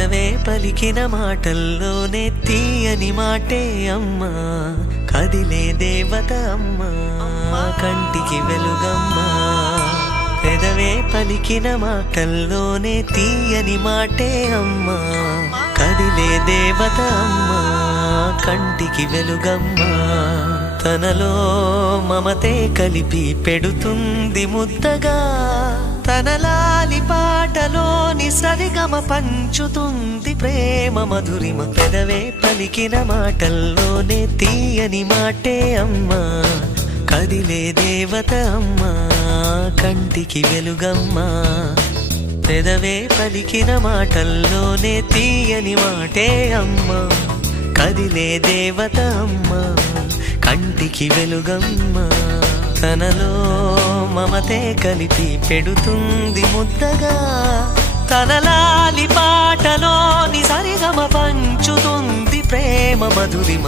పెదవే పలికిన మాటల్లోనే తీయని మాటే అమ్మా కదిలే దేవత అమ్మా కంటికి వెలుగమ్మా పెదవే పలికిన మాటల్లోనే తీయని మాటే అమ్మా కదిలే దేవత అమ్మా కంటికి వెలుగమ్మా తనలో మమతే కలిపి పెడుతుంది ముద్దగా తనలాలి పాటలోని సరిగమ పంచుతుంది ప్రేమ మధురిమ పెదవే పలికిన మాటల్లోనే తీయని మాటే అమ్మా కదిలే దేవత అమ్మా కంటికి వెలుగమ్మా పెదవే పలికిన మాటల్లోనే తీయని మాటే అమ్మా కదిలే దేవత అమ్మా కంటికి వెలుగమ్మా తనలో మమతే కలిపి పెడుతుంది ముద్దగా తనలాలి పాటలోని సరిగమ పంచుతుంది ప్రేమ మధురిమ